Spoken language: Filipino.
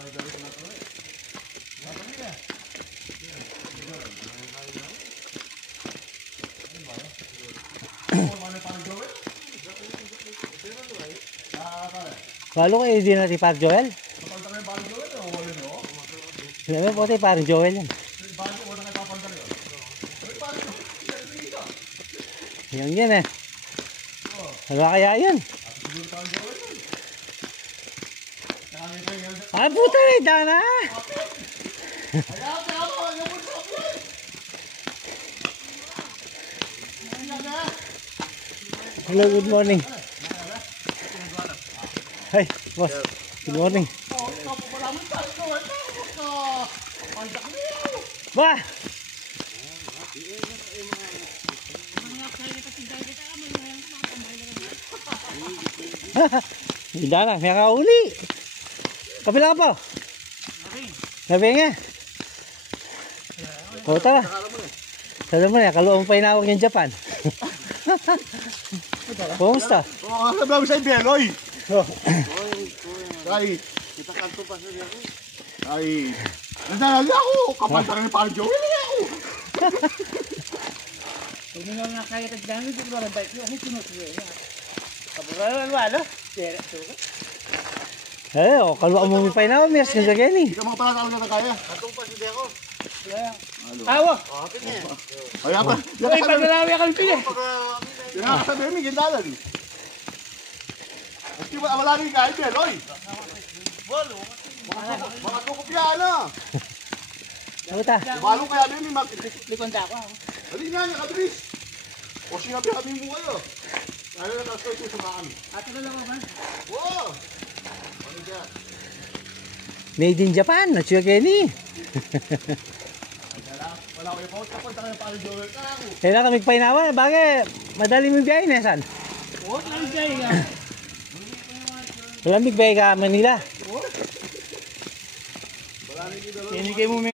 Balo kayo din natin parang Joel. Sinabi po tayo parang Joel yan. Yan eh. Wala kaya yan. Ah, puta na dana. Hello, good morning. Hi, boss. Good morning. Wah! Hindi na, may kauli. Kapila ka po. Sabi nga. O, tara. Sabi mo na, kaluang pa inawag yung Japan. Kumusta? Oo, sabi namin sa'yo, Beloy. Ay, kita kanto pa sa'yo ako. Ay, nadalali ako. Kapal ka rin parang Joey na ako. Kung hindi nga kaya tagdami, di ba lang bike yun? Ano sinusuyo niya? Kabalo? Eh, o, kaluang mo pa inawag. Meron ka dyan eh. Hindi ka mga pala talaga na kaya. Kanto pa siya ako. Awo! Hapin eh. Ay, apa. Uy, pag-alawi ako yung pili. Yan nga kasabi mo, gindalan. At wala rin kahit, Beloy. Mga tukopya, ano? Puta. Balo kaya din, Likonda ako. Dali nga niya, kabilis. O sinabi mo kayo. Ano na tapos kayo susumaan? Ato na lang ba? Oo. Ano dyan? Made in Japan. Natsuya Kenny. Wala ko yung post. Kapunta kayo parang Joel. Kako. Kailan kami painawan. Bakit? Madali mo biyahe na saan? Oo, tayo nga. Walang big biyahe ka Manila. Hindi kayo mo